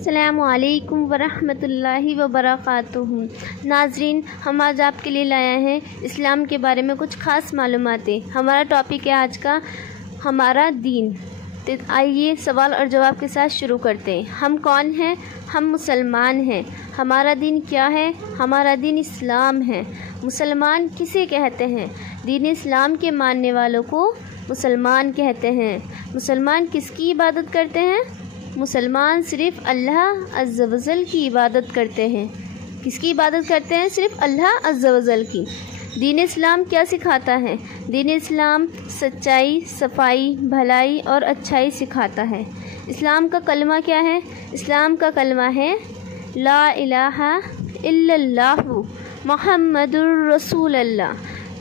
अस्सलामु अलैकुम वरहमतुल्लाहि वबरकातुहू। नाज़रीन, हम आज आपके लिए लाए हैं इस्लाम के बारे में कुछ ख़ास मालूमातें। हमारा टॉपिक है आज का हमारा दीन। तो आइए सवाल और जवाब के साथ शुरू करते हैं। हम कौन हैं? हम मुसलमान हैं। हमारा दीन क्या है? हमारा दीन इस्लाम है। मुसलमान किसे कहते हैं? दीन इस्लाम के मानने वालों को मुसलमान कहते हैं। मुसलमान किसकी इबादत करते हैं? मुसलमान सिर्फ़ अल्लाह अज़्ज़ा वजल की इबादत करते हैं। किसकी इबादत करते हैं? सिर्फ़ अल्लाह अज़्ज़ा वजल की। दीन इस्लाम क्या सिखाता है? दीन इस्लाम सच्चाई, सफाई, भलाई और अच्छाई सिखाता है। इस्लाम का कलमा क्या है? इस्लाम का कलमा है ला इलाहा इल्लल्लाहु मुहम्मदुर रसूलुल्लाह।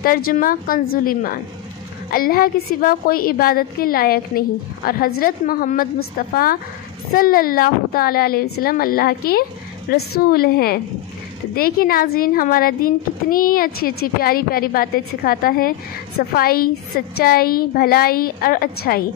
तर्जुमा कंजुल ईमान, अल्लाह के सिवा कोई इबादत के लायक नहीं और हज़रत मोहम्मद मुस्तफ़ा सल्लल्लाहु ताला अलैहि वसल्लम अल्लाह के रसूल हैं। तो देखिए नाज़रीन, हमारा दीन कितनी अच्छी अच्छी प्यारी प्यारी बातें सिखाता है। सफाई, सच्चाई, भलाई और अच्छाई।